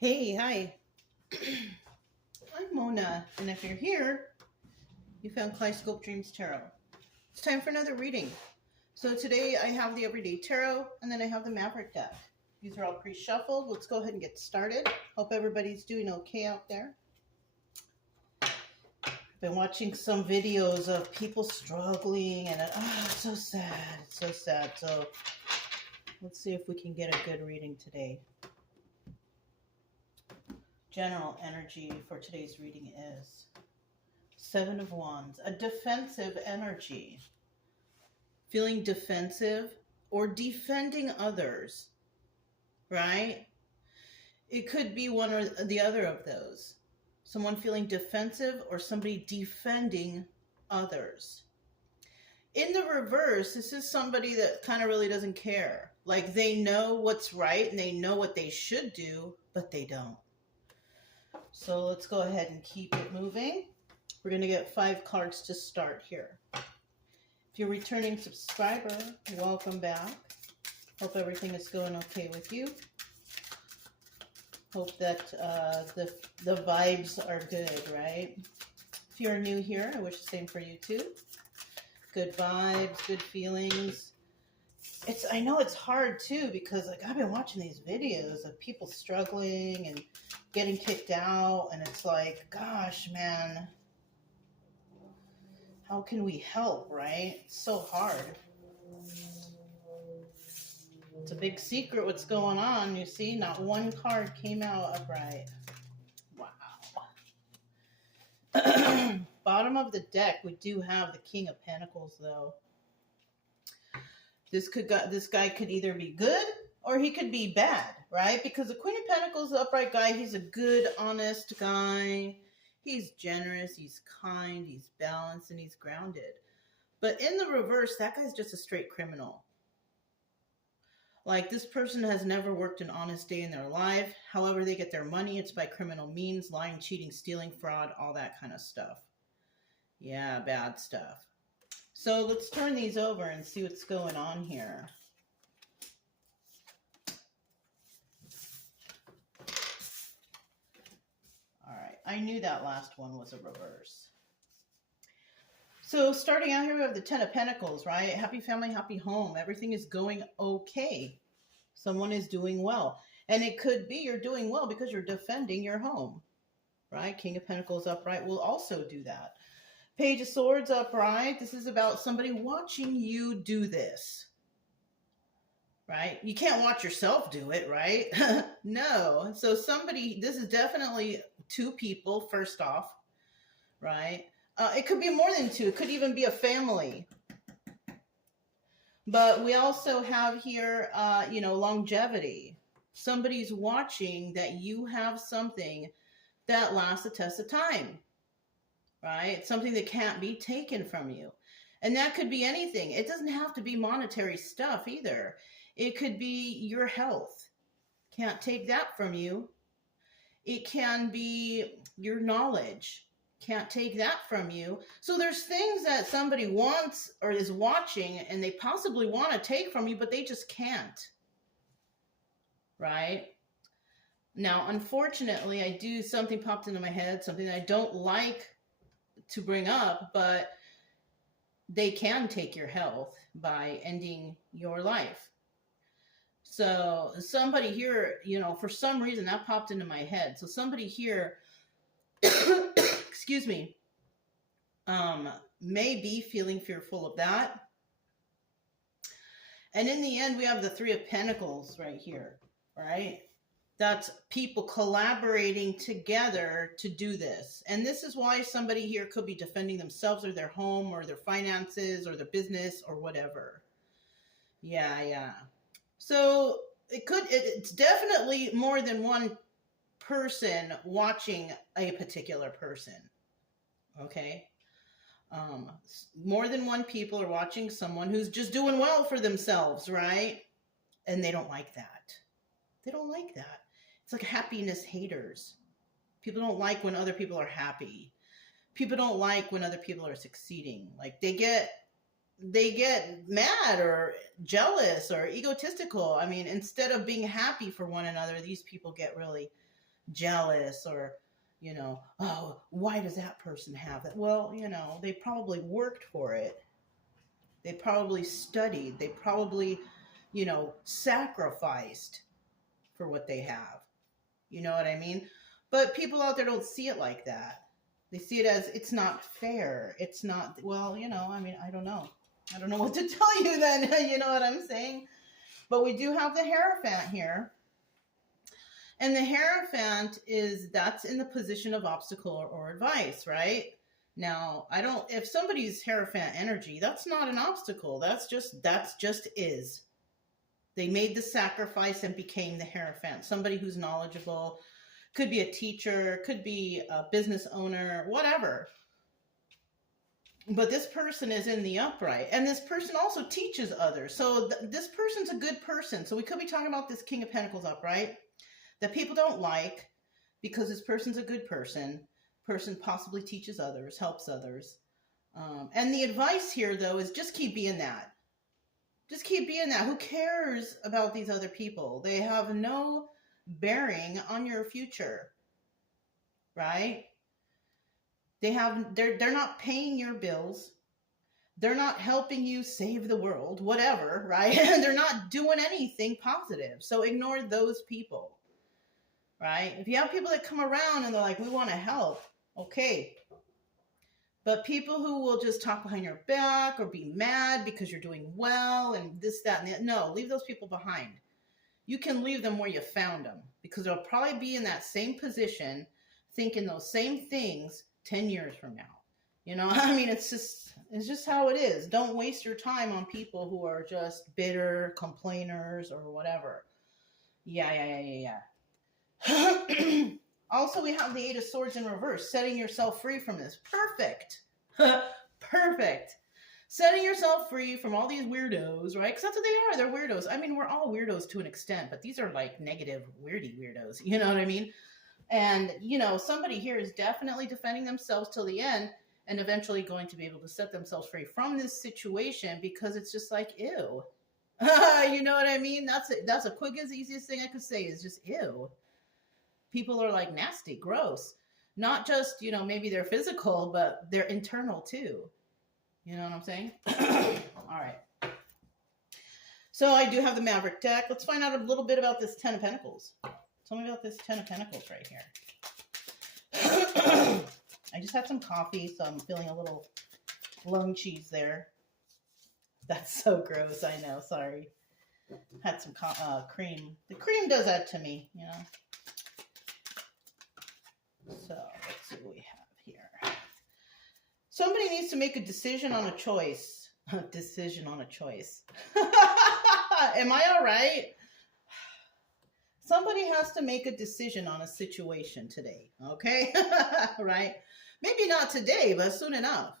Hey, hi. I'm Mona, and if you're here, you found Kaleidoscope Dreams Tarot. It's time for another reading. So today I have the Everyday Tarot, and then I have the Maverick deck. These are all pre-shuffled. Let's go ahead and get started. Hope everybody's doing okay out there. I've been watching some videos of people struggling, and it's so sad. It's so sad. So let's see if we can get a good reading today. General energy for today's reading is Seven of Wands, a defensive energy. Feeling defensive or defending others, right? It could be one or the other of those. Someone feeling defensive or somebody defending others. In the reverse, this is somebody that kind of really doesn't care. Like they know what's right and they know what they should do, but they don't. So let's go ahead and keep it moving. We're going to get 5 cards to start here. If you're a returning subscriber, welcome back. Hope everything is going okay with you. Hope that the vibes are good, right? If you're new here, I wish the same for you too. Good vibes, good feelings. I know it's hard too because like I've been watching these videos of people struggling and getting kicked out, and it's like, gosh, man, how can we help, right? It's so hard. It's a big secret what's going on. You see, not one card came out upright. Wow. Bottom of the deck, we do have the King of Pentacles, though. This guy could either be good or he could be bad, right? Because the Queen of Pentacles, the upright guy, he's a good, honest guy. He's generous, he's kind, he's balanced, and he's grounded. But in the reverse, that guy's just a straight criminal. Like, this person has never worked an honest day in their life. However they get their money, it's by criminal means, lying, cheating, stealing, fraud, all that kind of stuff. Yeah, bad stuff. So let's turn these over and see what's going on here. All right, I knew that last one was a reverse. So starting out here, we have the Ten of Pentacles, right? Happy family, happy home. Everything is going okay. Someone is doing well. And it could be you're doing well because you're defending your home, right? King of Pentacles upright will also do that. Page of Swords upright. This is about somebody watching you do this, right? You can't watch yourself do it, right? No. So this is definitely 2 people, first off, right? It could be more than 2. It could even be a family. But we also have here, longevity. Somebody's watching that you have something that lasts the test of time, right? It's something that can't be taken from you. And that could be anything. It doesn't have to be monetary stuff either. It could be your health. Can't take that from you. It can be your knowledge. Can't take that from you. So there's things that somebody wants or is watching and they possibly want to take from you, but they just can't. Right? Now, unfortunately, something popped into my head, something I don't like to bring up, but they can take your health by ending your life. So somebody here, for some reason that popped into my head. So somebody here, excuse me, may be feeling fearful of that. And in the end, we have the 3 of Pentacles right here, right? That's people collaborating together to do this. And this is why somebody here could be defending themselves or their home or their finances or their business or whatever. Yeah. So it's definitely more than one person watching a particular person. Okay? More than one people are watching someone who's just doing well for themselves, right? And they don't like that. They don't like that. It's like happiness haters. People don't like when other people are happy. People don't like when other people are succeeding. Like they get mad or jealous or egotistical. I mean, instead of being happy for one another, these people get really jealous or, you know, oh, why does that person have it? Well, you know, they probably worked for it. They probably studied. They probably, you know, sacrificed for what they have. You know what I mean? But people out there don't see it like that. They see it as it's not fair. It's not, well, you know, I mean, I don't know. I don't know what to tell you then. You know what I'm saying? But we do have the Hierophant here. And the Hierophant that's in the position of obstacle or advice, right? Now, if somebody's Hierophant energy, that's not an obstacle. That's just is. They made the sacrifice and became the Hierophant. Somebody who's knowledgeable, could be a teacher, could be a business owner, whatever. But this person is in the upright. And this person also teaches others. So this person's a good person. So we could be talking about this King of Pentacles upright that people don't like because this person's a good person. Person possibly teaches others, helps others. And the advice here, though, is just keep being that. Just keep being that. Who cares about these other people? They have no bearing on your future, right? They're not paying your bills. They're not helping you save the world, whatever, right? They're not doing anything positive. So ignore those people, right? If you have people that come around and they're like, we want to help, okay. But people who will just talk behind your back or be mad because you're doing well and this, that, and that, no, leave those people behind. You can leave them where you found them because they'll probably be in that same position thinking those same things 10 years from now. You know, I mean, it's just how it is. Don't waste your time on people who are just bitter complainers or whatever. Yeah. Also, we have the Eight of Swords in reverse, setting yourself free from this. Perfect. Perfect. Setting yourself free from all these weirdos, right? Because that's what they are. They're weirdos. I mean, we're all weirdos to an extent, but these are like negative, weirdy weirdos. You know what I mean? And, you know, somebody here is definitely defending themselves till the end and eventually going to be able to set themselves free from this situation because it's just like, ew. You know what I mean? That's a quickest, easiest thing I could say is just ew. People are like nasty, gross. Not just, you know, maybe they're physical, but they're internal too. You know what I'm saying? All right. So I do have the Maverick deck. Let's find out a little bit about this Ten of Pentacles. Tell me about this Ten of Pentacles right here. I just had some coffee, so I'm feeling a little lung cheese there. That's so gross. I know. Sorry. Had some cream. The cream does that to me, you know. So let's see what we have here. Somebody needs to make a decision on a choice. Decision on a choice. Am I all right? Somebody has to make a decision on a situation today. Okay? Right? Maybe not today, but soon enough.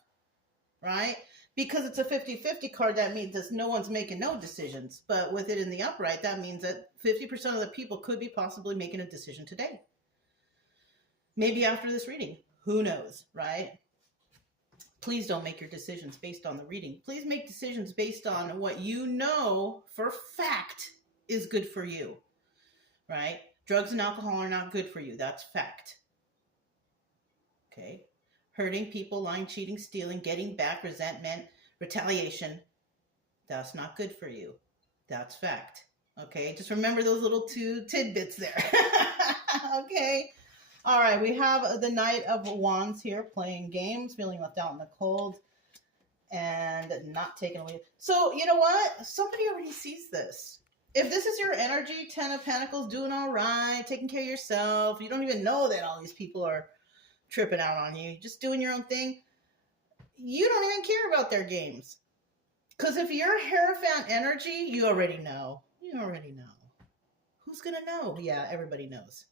Right? Because it's a 50-50 card, that means that no one's making no decisions. But with it in the upright, that means that 50% of the people could be possibly making a decision today. Maybe after this reading. Who knows, right? Please don't make your decisions based on the reading. Please make decisions based on what you know for fact is good for you, right? Drugs and alcohol are not good for you. That's fact. Okay? Hurting people, lying, cheating, stealing, getting back, resentment, retaliation. That's not good for you. That's fact. Okay? Just remember those little two tidbits there. Okay? All right, we have the Knight of Wands here playing games, feeling left out in the cold, and not taking away. So, you know what? Somebody already sees this. If this is your energy, Ten of Pentacles, doing all right, taking care of yourself, you don't even know that all these people are tripping out on you, just doing your own thing, you don't even care about their games. Because if you're Hierophant energy, you already know. You already know. Who's going to know? Yeah, everybody knows.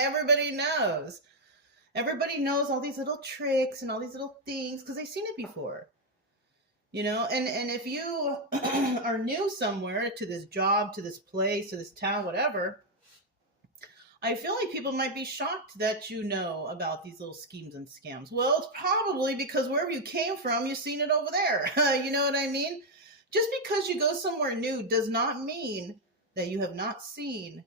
Everybody knows. Everybody knows all these little tricks and all these little things because they've seen it before. You know, and if you are new somewhere, to this job, to this place, to this town, whatever, I feel like people might be shocked that you know about these little schemes and scams. Well, it's probably because wherever you came from, you've seen it over there. You know what I mean? Just because you go somewhere new does not mean that you have not seen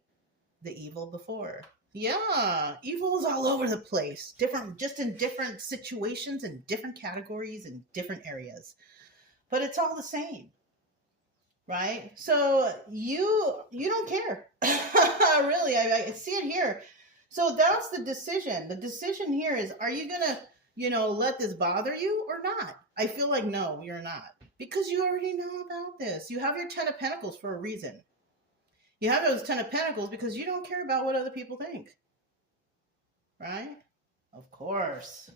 the evil before. Yeah, evil is all over the place. Different, just in different situations and different categories and different areas. But it's all the same, right? So you don't care. Really, I see it here. So that's the decision. The decision here is, are you gonna, let this bother you or not? I feel like no, you're not. Because you already know about this. You have your Ten of Pentacles for a reason. You have those Ten of Pentacles because you don't care about what other people think. Right? Of course.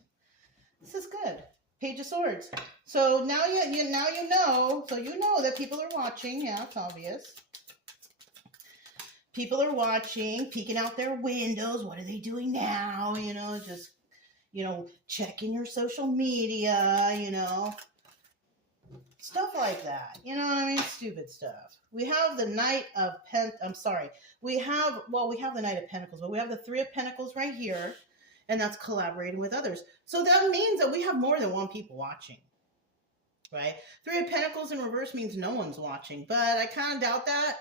This is good. Page of Swords. So now you know. So you know that people are watching. Yeah, it's obvious. People are watching, peeking out their windows. What are they doing now? Just, checking your social media, stuff like that. You know what I mean? Stupid stuff. We have the Knight of we have the Knight of Pentacles, but we have the Three of Pentacles right here, and that's collaborating with others. So that means that we have more than one people watching, right? Three of Pentacles in reverse means no one's watching, but I kind of doubt that.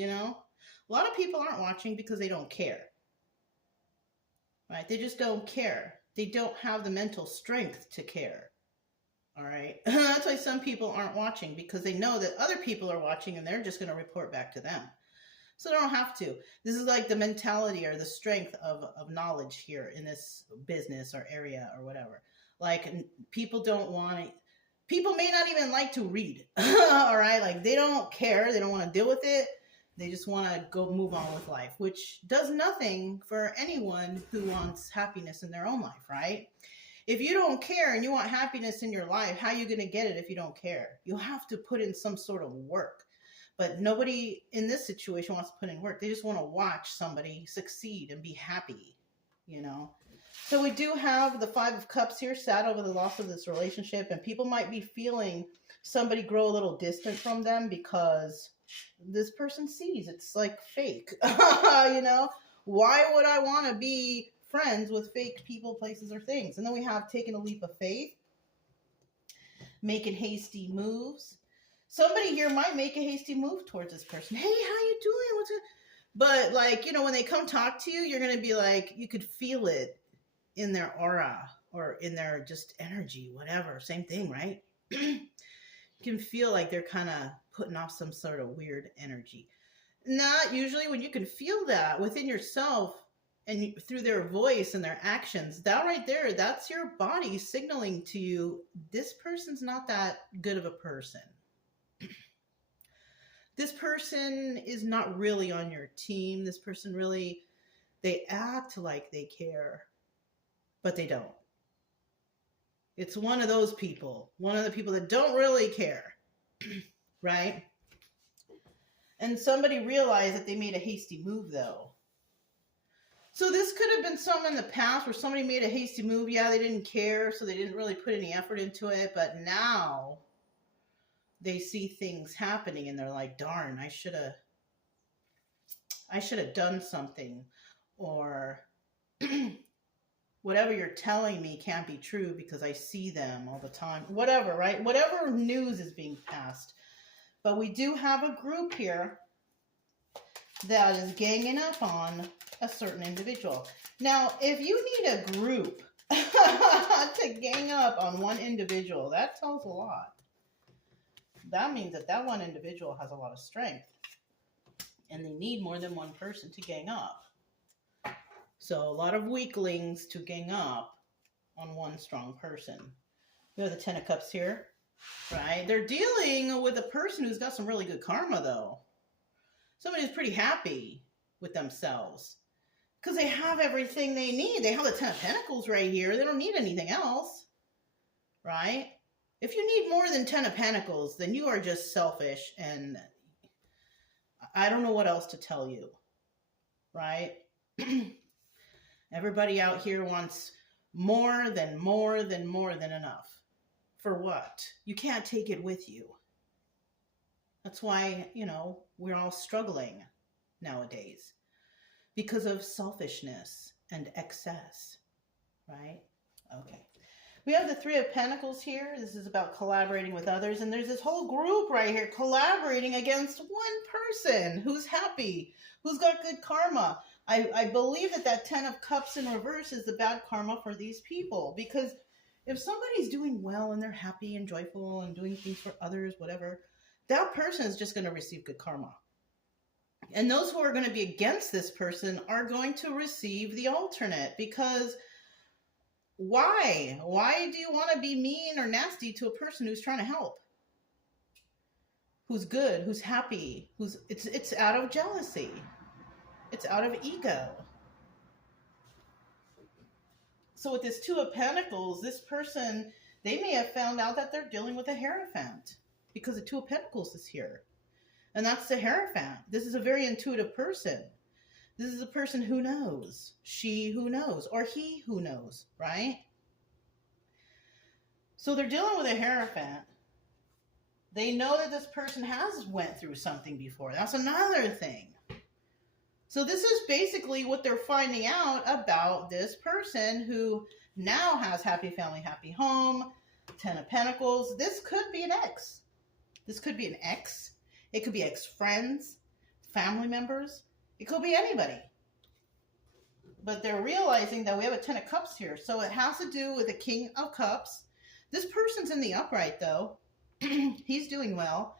A lot of people aren't watching because they don't care, right? They just don't care. They don't have the mental strength to care. All right. That's why some people aren't watching, because they know that other people are watching and they're just going to report back to them. So they don't have to. This is like the mentality or the strength of knowledge here in this business or area or whatever. Like, people may not even like to read. All right. Like, they don't care. They don't want to deal with it. They just want to go move on with life, which does nothing for anyone who wants happiness in their own life, right? If you don't care and you want happiness in your life, how are you going to get it if you don't care? You'll have to put in some sort of work. But nobody in this situation wants to put in work. They just want to watch somebody succeed and be happy, So we do have the Five of Cups here, sad over the loss of this relationship. And people might be feeling somebody grow a little distant from them because this person sees it's like fake. Why would I want to be friends with fake people, places, or things? And then we have taking a leap of faith, making hasty moves. Somebody here might make a hasty move towards this person. Hey, how you doing? But when they come talk to you, you're going to be like, you could feel it in their aura or in their just energy, whatever. Same thing, right? You can feel like they're kind of putting off some sort of weird energy. Not usually when you can feel that within yourself, and through their voice and their actions, that right there, that's your body signaling to you, this person's not that good of a person. This person is not really on your team. This person really, they act like they care, but they don't. It's one of those people, one of the people that don't really care, right? And somebody realized that they made a hasty move, though. So this could have been some in the past where somebody made a hasty move. Yeah, they didn't care, so they didn't really put any effort into it. But now they see things happening and they're like, darn, I should have done something. Or whatever you're telling me can't be true because I see them all the time. Whatever, right? Whatever news is being passed. But we do have a group here that is ganging up on a certain individual. Now, if you need a group to gang up on one individual, that tells a lot. That means that one individual has a lot of strength, and they need more than one person to gang up. So a lot of weaklings to gang up on one strong person. We have the Ten of Cups here, right? They're dealing with a person who's got some really good karma, though. Somebody who's pretty happy with themselves because they have everything they need. They have the Ten of Pentacles right here. They don't need anything else, right? If you need more than 10 of Pentacles, then you are just selfish, and I don't know what else to tell you, right? Everybody out here wants more than enough. For what? You can't take it with you. That's why, we're all struggling nowadays because of selfishness and excess, right? Okay. We have the Three of Pentacles here. This is about collaborating with others. And there's this whole group right here collaborating against one person who's happy, who's got good karma. I believe that 10 of Cups in reverse is the bad karma for these people. Because if somebody's doing well and they're happy and joyful and doing things for others, whatever, that person is just going to receive good karma. And those who are going to be against this person are going to receive the alternate. Because why? Why do you want to be mean or nasty to a person who's trying to help? Who's good, who's happy, it's out of jealousy. It's out of ego. So with this Two of Pentacles, this person, they may have found out that they're dealing with a Hierophant because the Two of Pentacles is here. And that's the Hierophant. This is a very intuitive person. This is a person who knows. She who knows. Or he who knows, right? So they're dealing with a Hierophant. They know that this person has went through something before. That's another thing. So this is basically what they're finding out about this person who now has happy family, happy home, 10 of Pentacles. This could be an ex. This could be an ex. It could be ex-friends, family members. It could be anybody. But they're realizing that we have a 10 of Cups here. So it has to do with the King of Cups. This person's in the upright, though. He's doing well.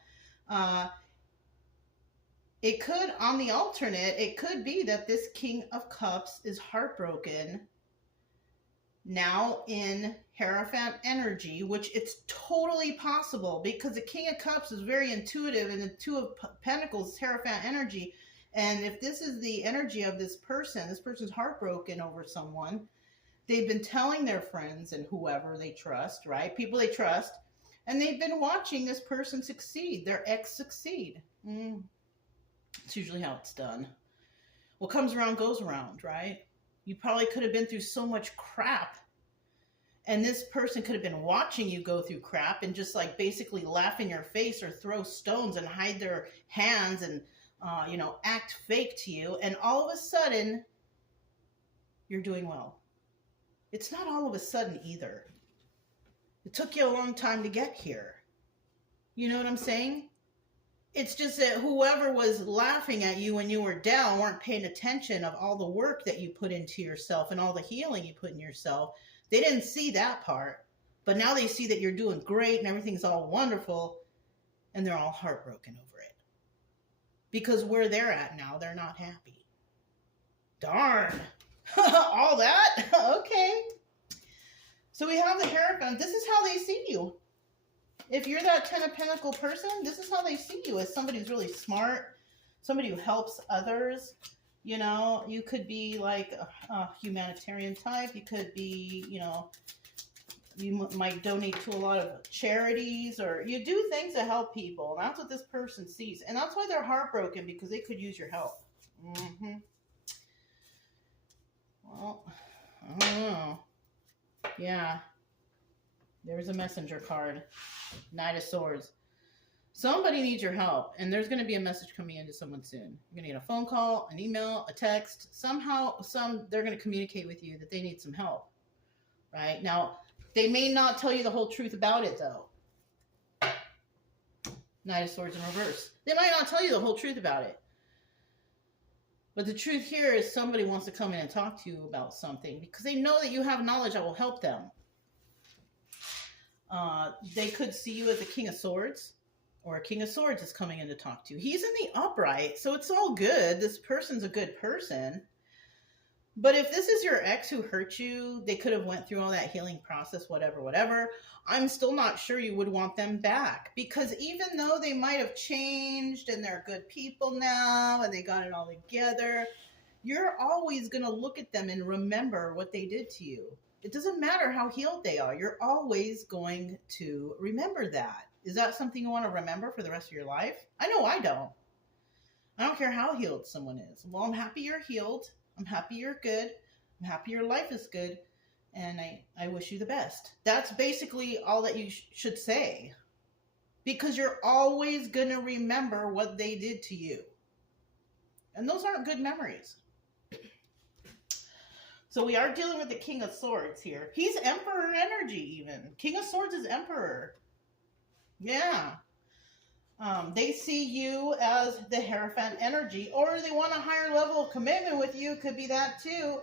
It could, on the alternate, it could be that this King of Cups is heartbroken now in Hierophant energy, which it's totally possible because the King of Cups is very intuitive and the Two of Pentacles is Hierophant energy. And if this is the energy of this person's heartbroken over someone. They've been telling their friends and whoever they trust, right? People they trust. And they've been watching this person succeed, their ex succeed. It's usually how it's done. What comes around goes around, right? You probably could have been through so much crap. And this person could have been watching you go through crap and just like basically laugh in your face or throw stones and hide their hands and, act fake to you. And all of a sudden, you're doing well. It's not all of a sudden either. It took you a long time to get here. You know what I'm saying? It's just that whoever was laughing at you when you were down weren't paying attention of all the work that you put into yourself and all the healing you put in yourself. They didn't see that part. But now they see that you're doing great and everything's all wonderful. And they're all heartbroken over it. Because where they're at now, they're not happy. Darn. All that? Okay. So we have the Hierophant. This is how they see you. If you're that 10 of Pentacles person, this is how they see you, as somebody who's really smart, somebody who helps others. You know, you could be like a humanitarian type. You could be, you might donate to a lot of charities, or you do things to help people. And that's what this person sees. And that's why they're heartbroken, because they could use your help. Well, I don't know. Yeah. There's a messenger card. Knight of Swords. Somebody needs your help, and there's going to be a message coming into someone soon. You're going to get a phone call, an email, a text. Somehow, they're going to communicate with you that they need some help. Right? Now, they may not tell you the whole truth about it, though. Knight of Swords in reverse. They might not tell you the whole truth about it. But the truth here is somebody wants to come in and talk to you about something because they know that you have knowledge that will help them. They could see you as a King of Swords, or a King of Swords is coming in to talk to you. He's in the upright, so it's all good. This person's a good person. But if this is your ex who hurt you, they could have went through all that healing process, whatever. I'm still not sure you would want them back. Because even though they might have changed and they're good people now and they got it all together, you're always going to look at them and remember what they did to you. It doesn't matter how healed they are. You're always going to remember that. Is that something you want to remember for the rest of your life? I know I don't. I don't care how healed someone is. Well, I'm happy you're healed. I'm happy you're good. I'm happy your life is good. And I wish you the best. That's basically all that you should say. Because you're always going to remember what they did to you. And those aren't good memories. So we are dealing with the King of Swords here. He's Emperor energy even. King of Swords is Emperor. Yeah. They see you as the Hierophant energy, or they want a higher level of commitment with you. Could be that too.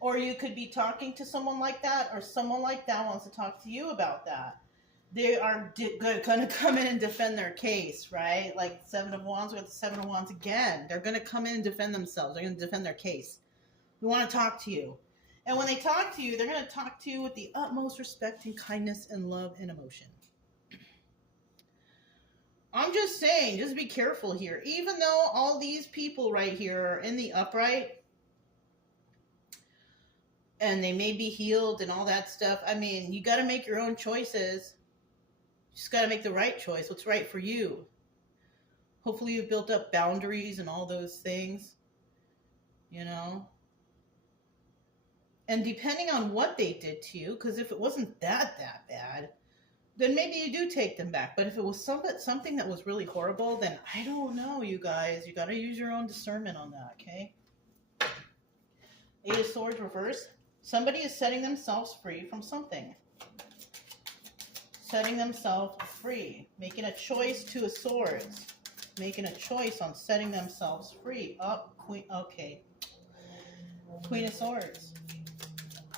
Or you could be talking to someone like that, or someone like that wants to talk to you about that. They are going to come in and defend their case, right? Like Seven of Wands with the Seven of Wands again. They're going to come in and defend themselves. They're going to defend their case. They want to talk to you. And when they talk to you, they're going to talk to you with the utmost respect and kindness and love and emotion. I'm just saying, just be careful here. Even though all these people right here are in the upright, and they may be healed and all that stuff, I mean, you got to make your own choices. You just got to make the right choice. What's right for you? Hopefully you've built up boundaries and all those things, you know. And depending on what they did to you, because if it wasn't that bad, then maybe you do take them back. But if it was something that was really horrible, then I don't know, you guys. You got to use your own discernment on that, okay? Eight of Swords reverse. Somebody is setting themselves free from something. Setting themselves free. Making a choice, Two of Swords. Making a choice on setting themselves free. Oh, Queen, okay. Queen of Swords.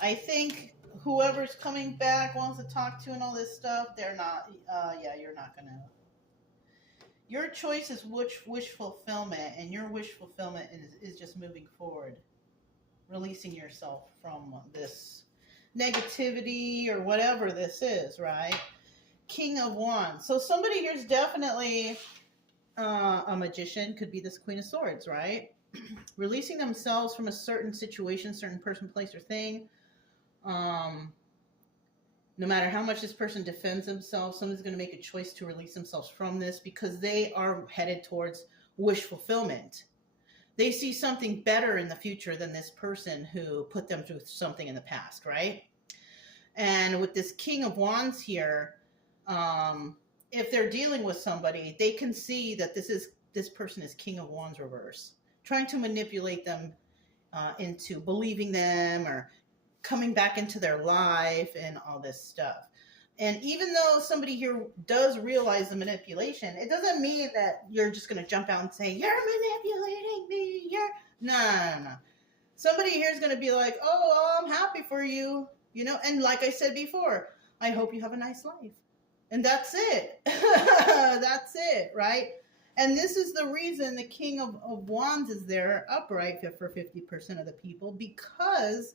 I think whoever's coming back wants to talk to and all this stuff, they're not, yeah, you're not going to. Your choice is wish fulfillment, and your wish fulfillment is just moving forward. Releasing yourself from this negativity or whatever this is, right? King of Wands. So somebody here's definitely a magician. Could be this Queen of Swords, right? Releasing themselves from a certain situation, certain person, place, or thing. No matter how much this person defends themselves, someone's going to make a choice to release themselves from this because they are headed towards wish fulfillment. They see something better in the future than this person who put them through something in the past, right? And with this King of Wands here, if they're dealing with somebody, they can see that this person is King of Wands reverse, trying to manipulate them into believing them or coming back into their life and all this stuff. And even though somebody here does realize the manipulation, it doesn't mean that you're just going to jump out and say, you're manipulating me. No. Somebody here is going to be like, oh, I'm happy for you. You know, and like I said before, I hope you have a nice life. And that's it. That's it, right? And this is the reason the King of Wands is there upright for 50% of the people, because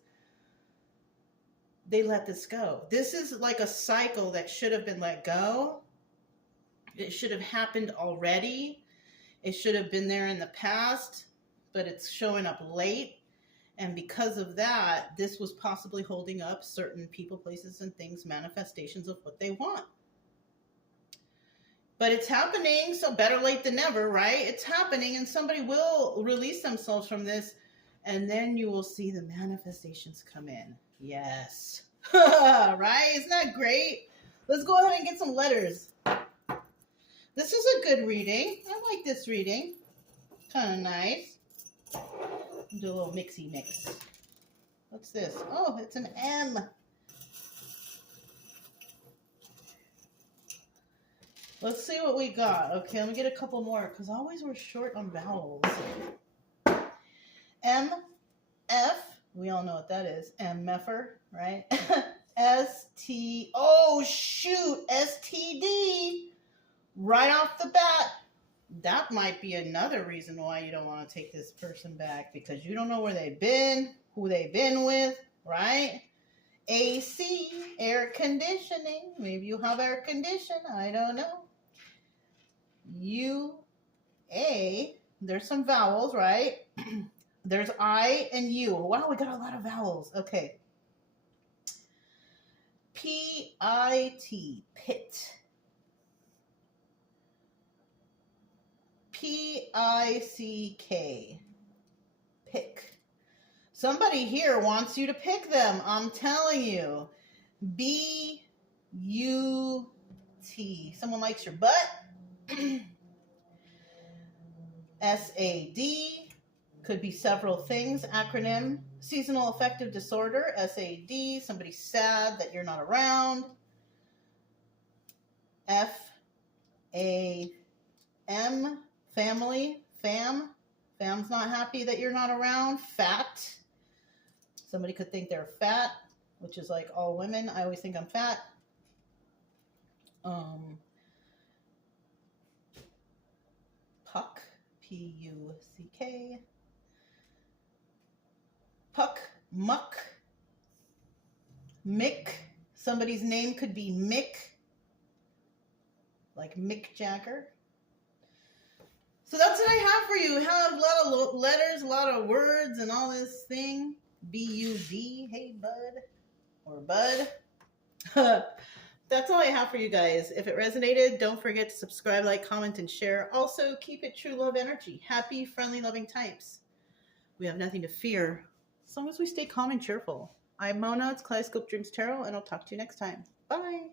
they let this go. This is like a cycle that should have been let go. It should have happened already. It should have been there in the past, but it's showing up late. And because of that, this was possibly holding up certain people, places, and things, manifestations of what they want. But it's happening, so better late than never, right? It's happening, and somebody will release themselves from this, and then you will see the manifestations come in. Yes. Right? Isn't that great? Let's go ahead and get some letters. This is a good reading. I like this reading. Kind of nice. Do a little mixy mix. What's this? Oh, it's an M. Let's see what we got. Okay, let me get a couple more, because always we're short on vowels. M, F, we all know what that is. M, Meffer, right? S, T, oh shoot, STD. Right off the bat. That might be another reason why you don't want to take this person back, because you don't know where they've been, who they've been with, right? AC, air conditioning. Maybe you have air condition. I don't know. U, A, there's some vowels, right? There's I and U. Wow, we got a lot of vowels. Okay. P-I-T, pit. P-I-C-K, pick. Somebody here wants you to pick them. I'm telling you. B-U-T. Someone likes your butt. S-A-D. Could be several things. Acronym. Seasonal affective disorder. S-A-D. Somebody's sad that you're not around. F-A-M, family, fam. Fam's not happy that you're not around. Fat. Somebody could think they're fat, which is like all women. I always think I'm fat. Puck, P-U-C-K. Puck, muck. Mick. Somebody's name could be Mick, like Mick Jagger. So that's what I have for you. I have a lot of letters, a lot of words, and all this thing. B-U-D, hey bud, or bud. That's all I have for you guys. If it resonated, don't forget to subscribe, like, comment, and share. Also, keep it true love energy. Happy, friendly, loving types. We have nothing to fear as long as we stay calm and cheerful. I'm Mona. It's Kaleidoscope Dreams Tarot, and I'll talk to you next time. Bye.